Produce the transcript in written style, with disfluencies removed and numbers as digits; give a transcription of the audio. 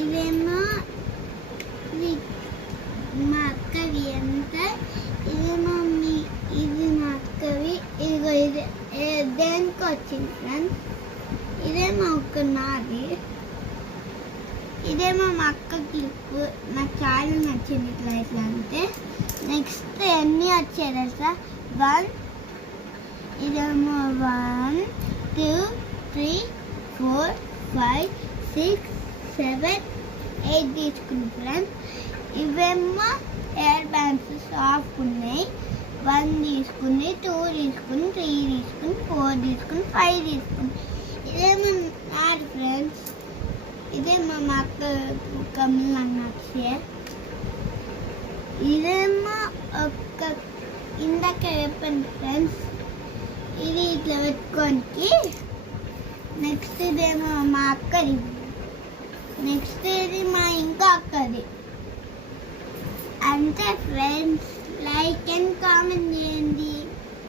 ఇదేమో మా అక్కవి ఎంత, ఇదేమో ఇది మా అక్కవి. ఇదిగో ఇది దేనికి వచ్చింది ఫ్రెండ్స్. ఇదేమో ఒక నాది, ఇదేమో మా అక్క క్లిప్. నాకు చాలా నచ్చింది ఇట్లా అంటే. నెక్స్ట్ ఎన్ని వచ్చాయి తెలుసా? 1, ఇదేమో 1 2 3 4 5 6 7 8 తీసుకుని ఫ్రెండ్స్. ఇవేమో హెయిర్ బ్యాండ్స్ సాఫ్ట్ ఉన్నాయి. 1 తీసుకుని, 2 తీసుకుని, 3 తీసుకుని, 4 తీసుకుని, 5 తీసుకుని. ఇదేమో నాది ఫ్రెండ్స్. ఇదేమో మా అక్క కమల నచ్చే. ఇదేమో ఒక ఇందాక చెప్పండి ఫ్రెండ్స్, ఇది ఇట్లా పెట్టుకోనికి. నెక్స్ట్ ఇదేమో మా అక్కది. నెక్స్ట్ ఇది మా ఇంకో అక్కది. అంతే ఫ్రెండ్స్. లైక్ అండ్ కామెంట్ చేయండి.